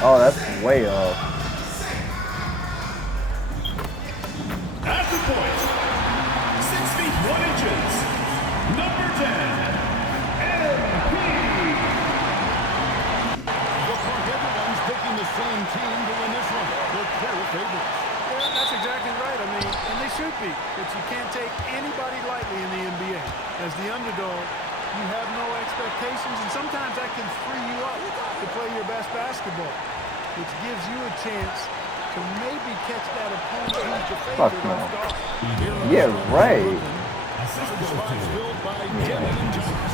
Oh, that's way off. At the point, 6 feet 1 inches, number 10, MP. Looks like everyone's picking the same team to win this one. They're clear favorites. Yeah, that's exactly right. I mean, and they should be. But you can't take anybody lightly in the NBA. As the underdog, you have no expectations, and sometimes that can free you up to play your best basketball, which gives you a chance to maybe catch that opponent who's the Fuck favorite no. off guard. Yeah, right. The spots filled by Kevin and Thomas.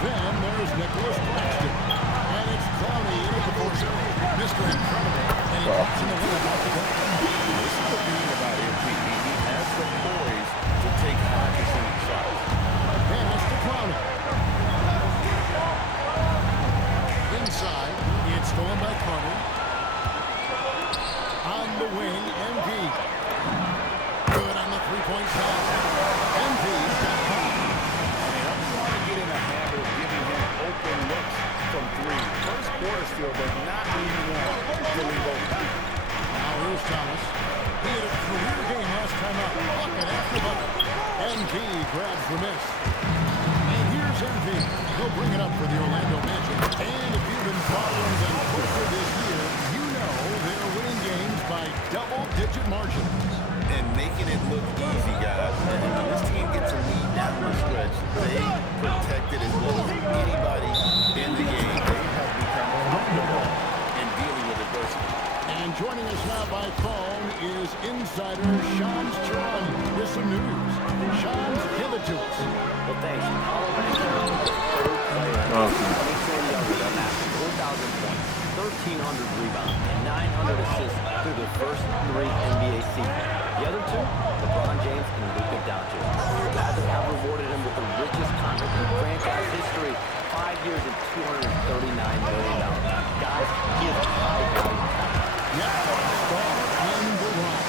Then there's Nicholas Claxton. And it's Clowney in the fourth. Mr. Incredible. And he pops in the middle off the back. This is the thing about MP. He has the poise to take 5% shots. Pass to Clowney. Inside, it's stolen by Carter. On the wing, MP. Good on the three-point shot. MP's got five. I'm trying to get in a habit of giving him open looks from 3. First quarter still, but not even one till we go back. Now here's Thomas. He had a career game last time out. Bucket after bucket. MP grabs the miss. And here's MP. He'll bring it up for the Orlando Magic. And if you've been following them closer this year, you know they're winning games by double-digit margins. And making it look easy, guys. And when this team gets a lead down the stretch, they protect it as well as anybody in the game. They have become comfortable in dealing with adversity. And joining us now by phone is insider Shams Charania with some news. Shams, give it to us. Well, thanks. Colorado third player in San Diego that amassed 4,000 points, 1,300 rebounds, and 900 assists through the first 3 NBA seasons. The other 2, LeBron James and Luka Doncic. The Magic have rewarded him with the richest contract in franchise history, 5 years and $239 million. Guys, he is a high-value talent. Yeah, star in the line.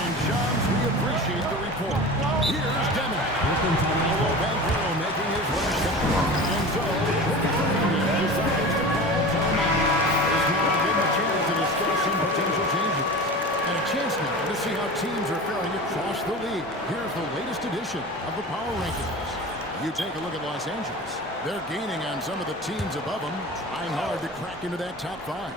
And Shams, we appreciate the report. Here's Deming. Paolo Banchero making his last shot. And so, Ricky Fernandez decides to call timeout. There's now given a chance to discuss some potential changes. And a chance now to see how teams are faring across the league. Here's the latest edition of the Power Rankings. You take a look at Los Angeles. They're gaining on some of the teams above them, trying hard to crack into that top 5.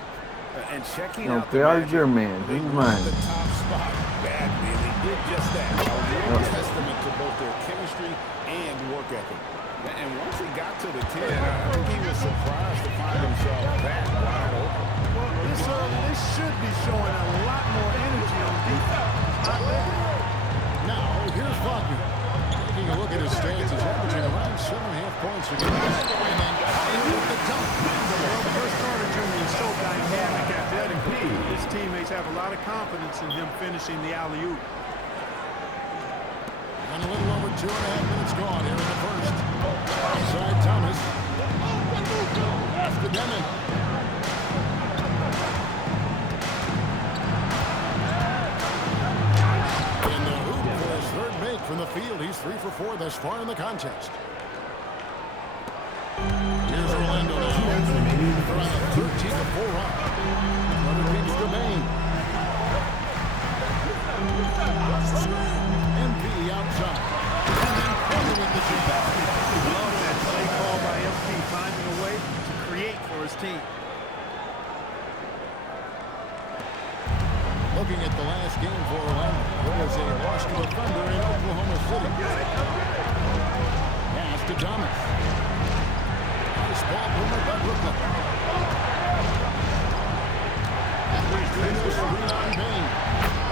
And checking No, out they are your man. He's mine. the top spot badly, and they did just that. A real testament to both their chemistry and work ethic. And once he got to the 10, I think he was surprised to find himself that wide open. Well, this should be showing a lot more energy on defense. Now, here's Wagner. Taking a look at his stats, he's averaging around 7.5 points a game. And then cutting with the dunk. Well, Chris Carter Jr. is so dynamic athletically. His teammates have a lot of confidence in him finishing the alley-oop. And a little over 2.5 minutes gone here in the first. Inside Thomas. Pass to Deming. In the hoop for his third make from the field. He's 3 for 4 thus far in the contest. Here's Orlando now. They're on a 13-4 run. Carter keeps the main. MP outside. And then Carter with the jump. Love that play call by MP, finding a way to create for his team. Looking at the last game for Orlando, there was a loss to the Thunder in Oklahoma City. Pass to Thomas. Nice ball movement by Brooklyn. Rebound Bain.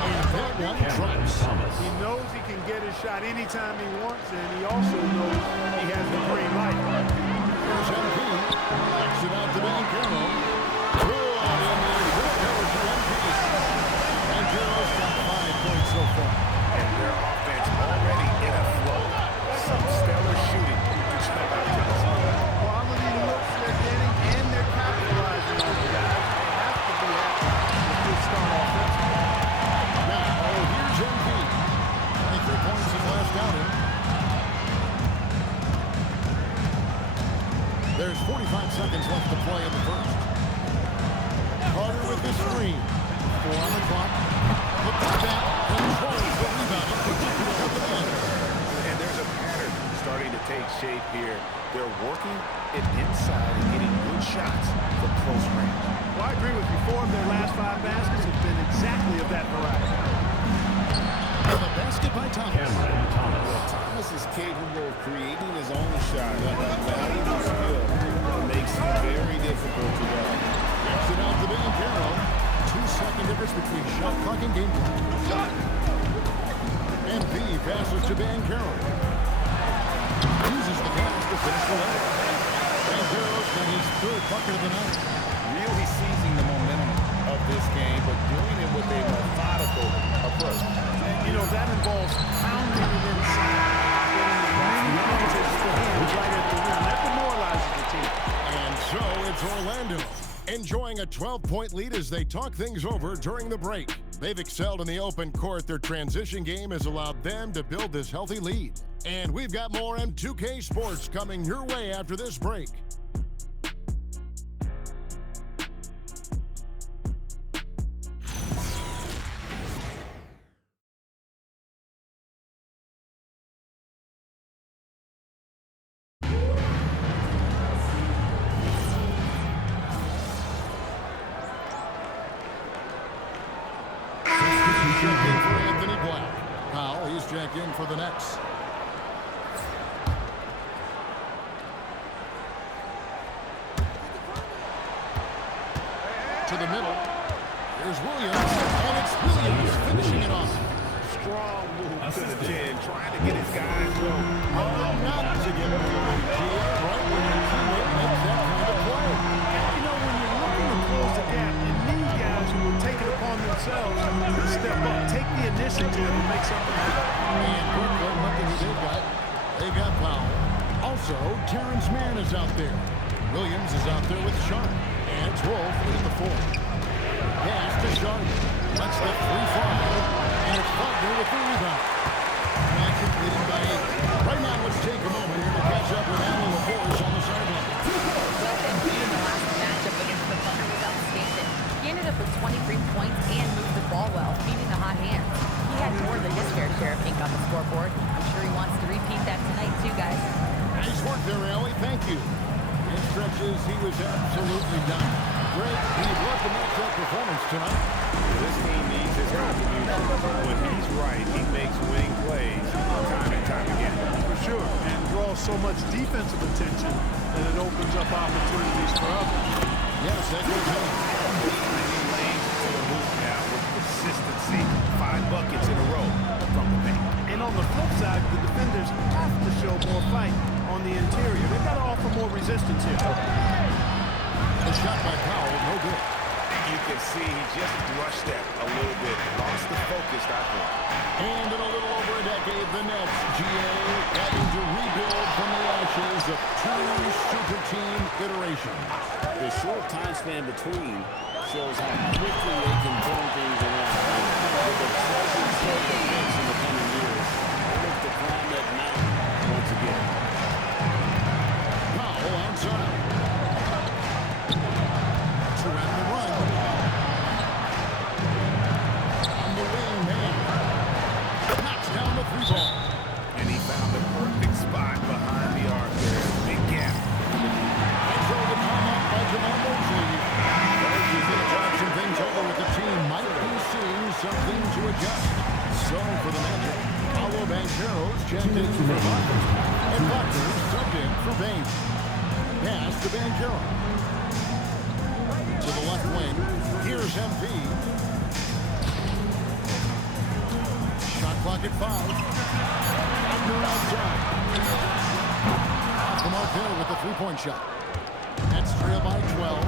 And that one drops. He knows he can get his shot anytime he wants, and he also knows he has the green light. Here's MP. Backs it out to Banchero. Good in there. Good coverage for MP. Banchero's got 5 points so far. And their offense already in a flow. Some stellar shooting to step out to this league. Quality looks they're getting, and they're capitalizing on the guys. They have to be happy with this start offensively. Now, here's MP. 23 points his last outing. There's 45 seconds left Green. 4 on the clock. The putback controls the rebound. And there's a pattern starting to take shape here. They're working it inside and getting good shots from close range. Well, I agree with you. 4 of their last 5 baskets have been exactly of that variety. And the basket by Thomas. Thomas is capable of creating his own shot. A valuable skill that makes it very difficult to guard. Gets it out to Banchero. 2-second difference between shot clock and game clock. And B passes to Banchero. Uses the pass to finish the leg. Banchero's got his 3rd bucket of the night. Really seizing the momentum of this game, but doing it with a methodical approach. You know, that involves pounding it inside, getting the advantage for him right at the rim. That demoralizes the team. And so it's Orlando, enjoying a 12-point lead as they talk things over during the break. They've excelled in the open court. Their transition game has allowed them to build this healthy lead. And we've got more M2K Sports coming your way after this break. Check in for Anthony Black. Powell, he's checked in for the Nets. To the middle. Here's Williams. And it's Williams finishing it off. Strong move to the 10, trying to get his guys going. Not to give him a right when your teammate makes that kind of play. You know, when you're looking to close the gap, you need guys who will take it upon themselves to step up, take the initiative and make something happen. And Brooklyn, looking who they've got Powell. Also, Terrence Mann is out there. Williams is out there with Sharp. And it's Wolf with the 4. Pass to Sharp. Lets the 3 fly. And it's Butler with the rebound. Action leading by 8. Right now, let's take a moment here to catch up with Alan LaForce on the sideline. In the last matchup against the Thunder was outstanding. He ended up with 23 points and moved the ball well, feeding the hot hands. He had more than his fair share of ink on the scoreboard. I'm sure he wants to repeat that tonight too, guys. Nice work there, Allie. Thank you. In stretches, he was absolutely done. Great. He loved the matchup performance tonight. This team needs his contribution. When he's right, he makes winning plays time and time again. For sure, and draws so much defensive attention that it opens up opportunities for others. Yes, that goes in. Finding lanes to the hoop now with consistency. 5 buckets in a row from the paint. And on the flip side, the defenders have to show more fight on the interior. They've got to offer more resistance here. The shot by Powell, no good. You can see he just rushed that a little bit. Lost the focus, I think. And in a little over a decade, the Nets, GA, having to rebuild from the ashes of 2 super team iterations. The short time span between shows how quickly they can turn things around. With a pleasant stroke of hits in the coming years, they look to climb that mountain once again. Powell outside. To wrap the run. On the wing, man. Knocks down the 3 ball. And he found the perfect spot behind the arc there. Big gap. And so the timeout by Jamal Mosley. Coach is going to talk some things over with the team. Might be seeing something to adjust. So for the Magic, Paolo Banchero's checked in for Butler. And Butler subbed in for Bain. Pass to Banchero. To the left wing. Here's MP. Shot clock at 5. Butler outside. Off the mark there with the 3-point shot. Nets trail by 12.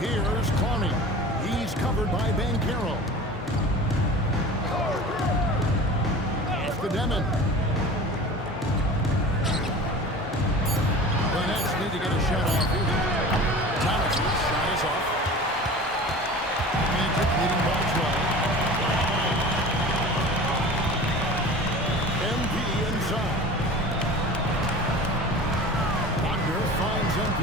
Here's Clowney. He's covered by Banchero. Pass to Demon. The Nets need to get a shot off here. Thomas' shot is off. Magic leading by 12. MP inside. Wagner finds MP.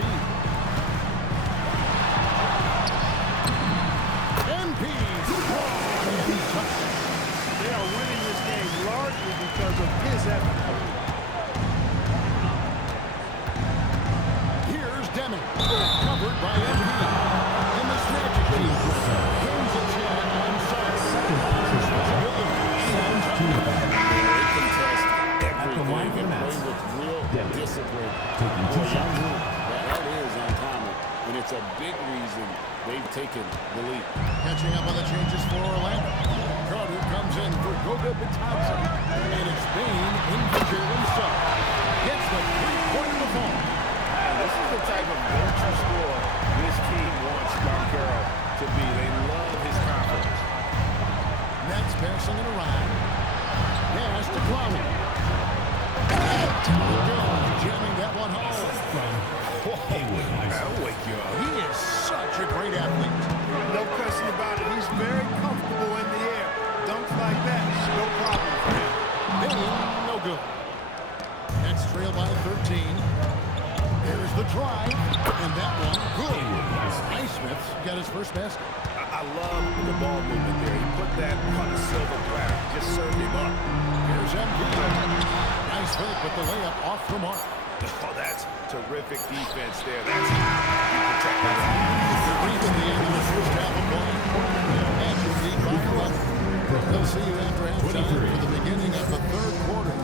taking 2 shots. That is uncommon, and it's a big reason they've taken the lead. Catching up on the changes for Orlando. Carter comes in for Goga Bitadze. And it's Bane in for Jalen Suggs. Gets the 3-point in the fall. And this is the type of go-to score this team wants Banchero to be. They love his confidence. Nets passing it around. Pass to Clowney. Jamming that one home. That'll wake you up. He is such a great athlete. No question about it. He's very comfortable in the air. Dunks like that, no problem for him. Bane, no good. Nets trail by 13. There's the drive. And that one, good. Highsmith's got his first basket. I love the ball movement there. He put that on a silver platter. Just served him up. Here's MP. Nice fake with the layup off the mark. Oh, that's terrific defense there. That's you protect that. Reaching the end of the first half of play. Magic lead by 11. They'll see you after halftime for the beginning of the third quarter.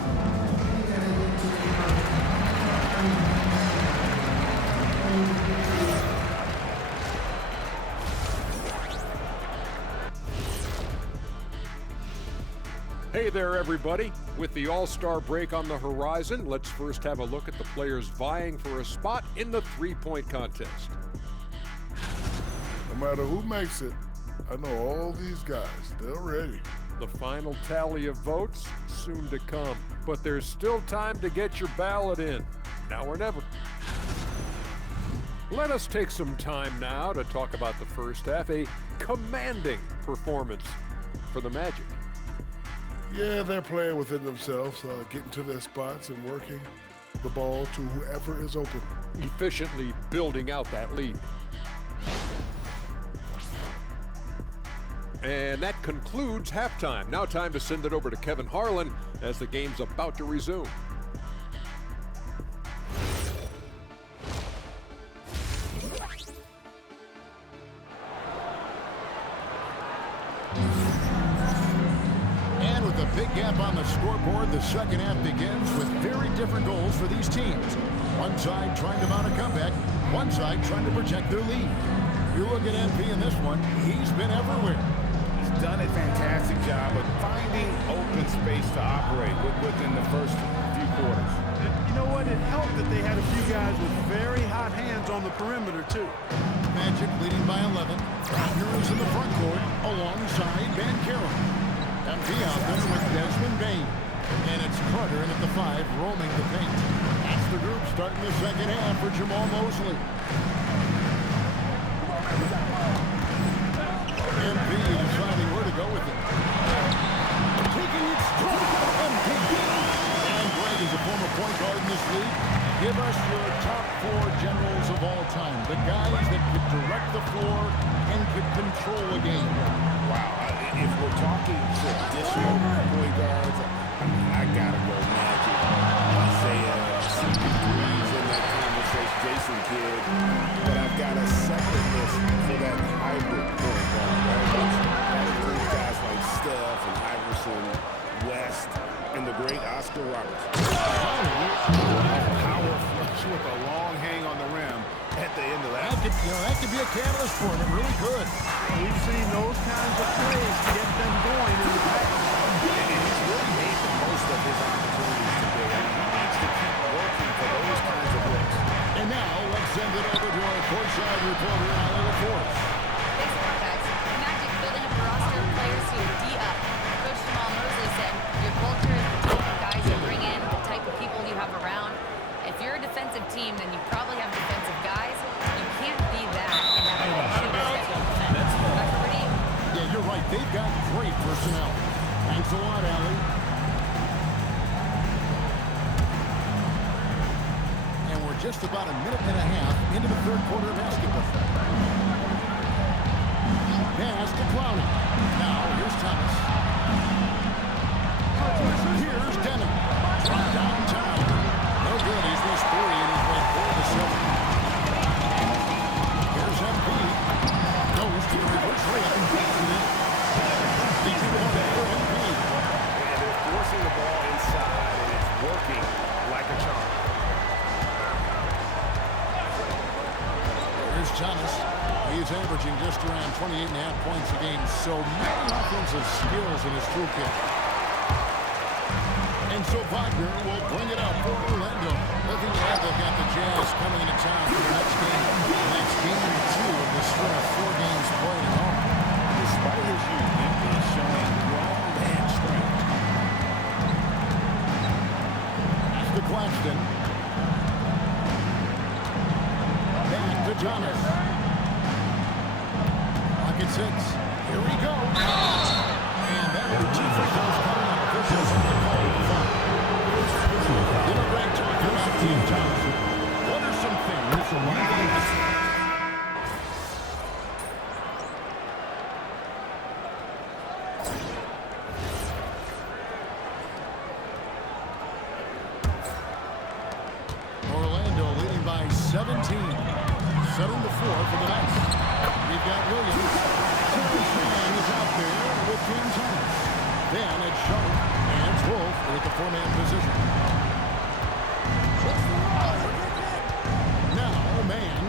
Hey there, everybody. With the All-Star break on the horizon, let's first have a look at the players vying for a spot in the three-point contest. No matter who makes it, I know all these guys, they're ready. The final tally of votes soon to come, but there's still time to get your ballot in. Now or never. Let us take some time now to talk about the first half, a commanding performance for the Magic. Yeah, they're playing within themselves, getting to their spots and working the ball to whoever is open. Efficiently building out that lead. And that concludes halftime. Now time to send it over to Kevin Harlan as the game's about to resume. And with a big gap on the scoreboard, the second half begins with very different goals for these teams. One side trying to mount a comeback, one side trying to protect their lead. You look at MP in this one, he's been everywhere. He's done a fantastic job of finding open space to operate within the first few quarters. You know what? It helped that they had a few guys with very hot hands on the perimeter, too. Magic leading by 11. Rocker is in the front court alongside Banchero. MP out there with Desmond Bane. And it's Carter in at the 5, roaming the paint. That's the group starting the second half for Jamal Mosley. MP deciding where to go with it. Taking it straight, MP. And Greg is a former point guard in this league. Give us your top 4 generals of all time. The guys that could direct the floor and could control a game. Wow, if we're talking traditional point guards, I gotta go Magic. Isaiah, CP3's in that conversation, Jason Kidd. But I've got a separate list for that hybrid point guard. That includes guys like Steph and Iverson, West, and the great Oscar Robertson. Power flush with a long hang on the rim at the end of that. That could be a catalyst for him. It really could. We've seen those kinds of plays get them going in the past. And he's really made the most of his opportunities today. I mean, he needs to keep working for those kinds of looks. And now let's send it over to our courtside reporter, Allie LaForce. Thanks a lot, guys. The Magic building up a roster of players who D up. Coach Jamal Mosley said, your culture is the type of guys you bring in, the type of people you have around. If you're a defensive team, then you probably have defensive guys. You can't be that and have a shooters that don't defend. That's pretty. Yeah, you're right. They've got great personnel. Thanks a lot, Allie. And we're just about a minute and a half into the third quarter of basketball. Pass to Clowney. Now, here's Thomas. Here's Denham. From downtown. No good. He's missed 3 and he's went 4 to 7. Here's MP. Goes to the reverse layup and gets it in. The 2-point for MP. And they're forcing the ball inside, and it's working like a charm. Here's Thomas. He's averaging just around 28.5 points a game. So many offensive skills in his toolkit. And so Wagner will bring it up for Orlando. Looking ahead, they've got the Jazz coming into town for the next game. Next game 2 of the string of 4 games played at home. Despite his youth, MP is showing grown man strength. That's to Claxton. Back to Thomas. Pocket 6. Here we go. And that will be 2 free throws coming up. Officials on the call to five. Did a great job about Team Johnson. What are some things from Orlando leading by 17. 7-4 for the Nets. We've got Williams. Terrence Mann is out there with Cam Thomas. Then it's Sharp and it's Wolf with the 4-man position. Now Mann.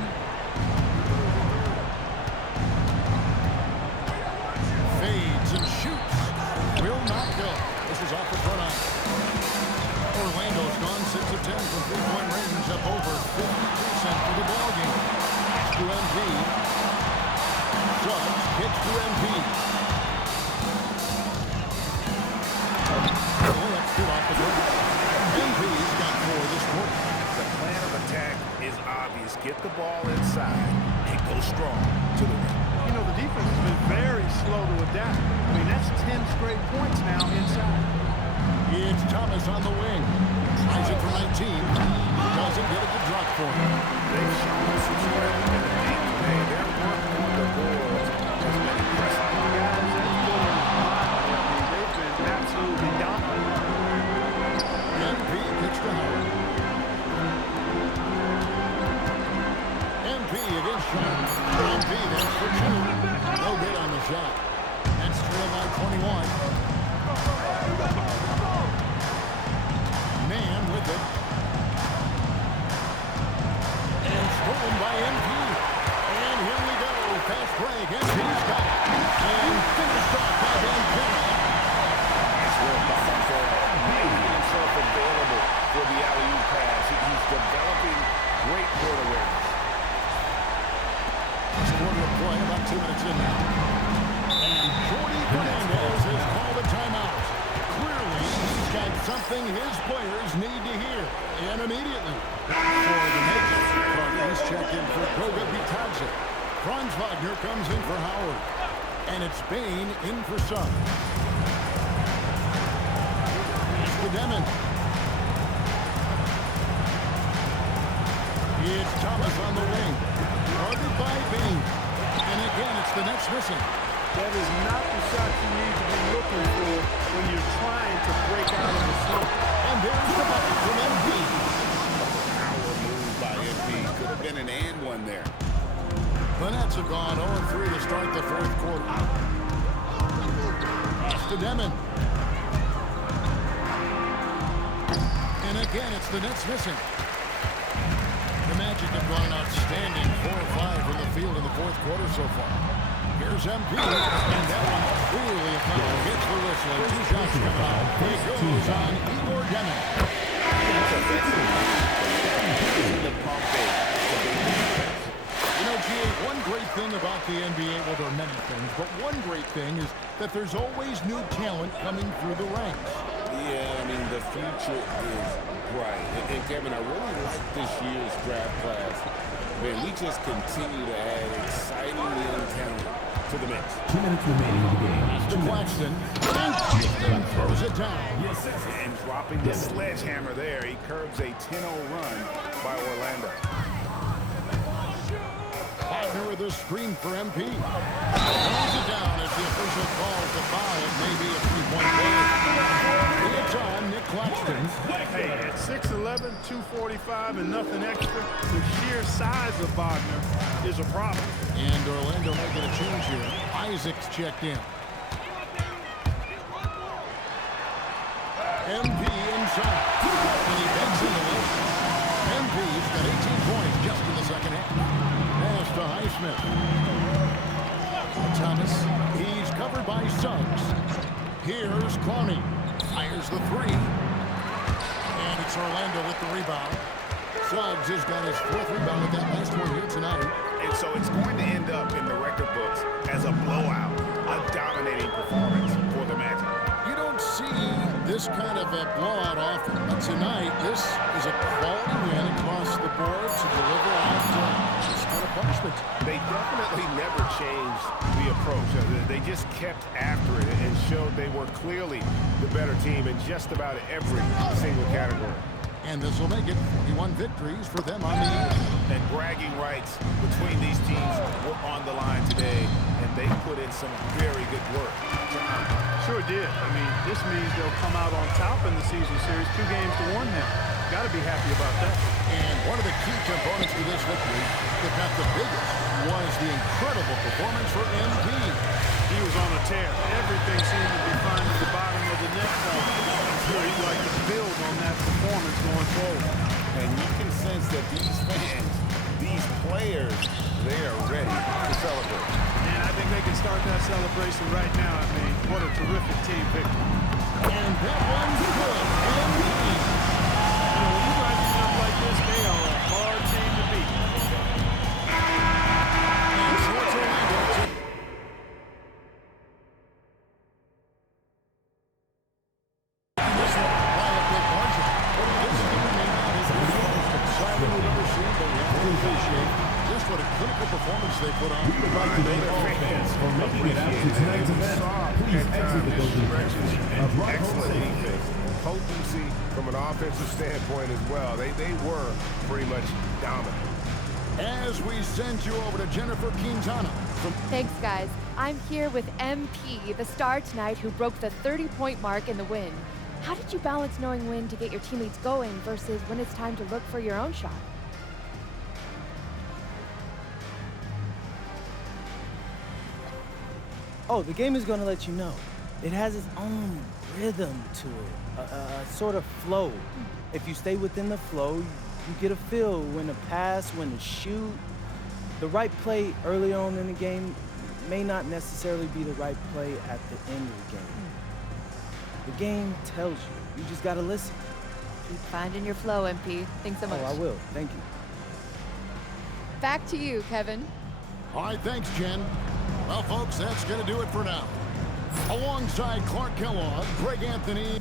Fades and shoots. Will not go. This is off the front eye. Orlando's gone 6 of 10 from 3-point range, up over 50% for the ball game. To MP. Suggs kicks to MP. Oh, that's good off the glass. MP's got 4 this quarter. The plan of attack is obvious. Get the ball inside and go strong to the rim. You know, the defense has been very slow to adapt. I mean, that's 10 straight points now inside. It's Thomas on the wing. Tries it for 19. Doesn't get it to drop for him. They've shown some strength in the game today. Their work on the boards has been impressive. Guys, that's good. I mean, they've been absolutely dominant. MP pitched to Howard. MP against Sharp. MP that's for 2. No good on the shot. That's trailed by 21. Man with it. And stolen by MP. And here we go. Fast break. MP's got it. And finished off by Van Perry. Nice work by Montero. Making himself available for the alley-oop pass. He's developing great court awareness. This quarter of play, about 2 minutes in now. And Jordi Fernandez has called a timeout. Clearly, he's got something his players need to hear, and immediately. For the Naked, Carter's check in for Goga Bitadze. Franz Wagner comes in for Howard. And it's Bain in for Suggs. It's to Demon. It's Thomas on the wing. Guarded by Bain. And again, it's the Nets missing. That is not the shot you need to be looking for when you're trying to break out of the slump. And there's the bucket from MP. Power move by MP. Could have been an and one there. The Nets have gone 0-3 to start the 4th quarter. It's to Demon. And again, it's the Nets missing. The Magic have gone outstanding 4 of 5 from the field in the 4th quarter so far. Here's MP, and that one's clearly a foul. Gets the whistle, and 2 shots come out. It goes on Igor Demon. You know, G.A., one great thing about the NBA, well, there are many things, but one great thing is that there's always new talent coming through the ranks. Yeah, I mean, the future is bright. And Kevin, I really like this year's draft class. Man, we just continue to add exciting young talent to the mix. 2 minutes remaining in the game. To Claxton. And throws it down. And dropping the sledgehammer there, he curbs a 10-0 run by Orlando. Wagner with a screen for MP. Throws it down as the official calls the foul. It may be a 3-point play. It's on Nick Claxton. Hey, at 6'11", 245, and nothing extra, the sheer size of Wagner is a problem. And Orlando making a change here. Isaac's checked in. MP inside. And he bends in the lane. MP's got 18 points just in the second half. Pass to Thomas. He's covered by Suggs. Here's Clowney. Fires the three. And it's Orlando with the rebound. Suggs has got his 4th rebound with that last one here tonight. And so it's going to end up in the record books as a blowout, a dominating performance for the Magic. You don't see this kind of a blowout often, but tonight this is a quality win across the board to deliver out this kind of punishment. They definitely never changed the approach. They just kept after it and showed they were clearly the better team in just about every single category. And this will make it 41 victories for them on the year. And bragging rights between these teams were on the line today, and they put in some very good work. Sure did. I mean, this means they'll come out on top in the season series, 2 games to 1 now. Got to be happy about that. And one of the key components to this victory, if not the biggest, was the incredible performance for MP. He was on a tear. Everything seemed to be fine at the bottom of the net for him. I'm sure he'd like to build on that performance going forward. And you can sense that these fans, these players, they are ready to celebrate. And I think they can start that celebration right now. I mean, what a terrific team victory. And that one's good. MP. You know, when you guys end up like this, they are a hard team to beat. And so it's Orlando. This one by a big margin. But this game may not be the most exciting we've ever seen, but we have to appreciate just what a critical performance they put on. We'd like to thank all fans for making it out to tonight's event. Please exit the building and drive home Excellent safe. defense. Potency from an offensive standpoint as well. They were pretty much dominant. As we send you over to Jennifer Quintana from Thanks, guys. I'm here with MP, the star tonight who broke the 30-point mark in the win. How did you balance knowing when to get your teammates going versus when it's time to look for your own shot? Oh, the game is going to let you know. It has its own rhythm to it, a sort of flow. If you stay within the flow, you get a feel when to pass, when to shoot. The right play early on in the game may not necessarily be the right play at the end of the game. The game tells you. You just got to listen. Keep finding your flow, MP. Thanks so much. Oh, I will. Thank you. Back to you, Kevin. All right, thanks, Jen. Well, folks, that's going to do it for now. Alongside Clark Kellogg, Greg Anthony.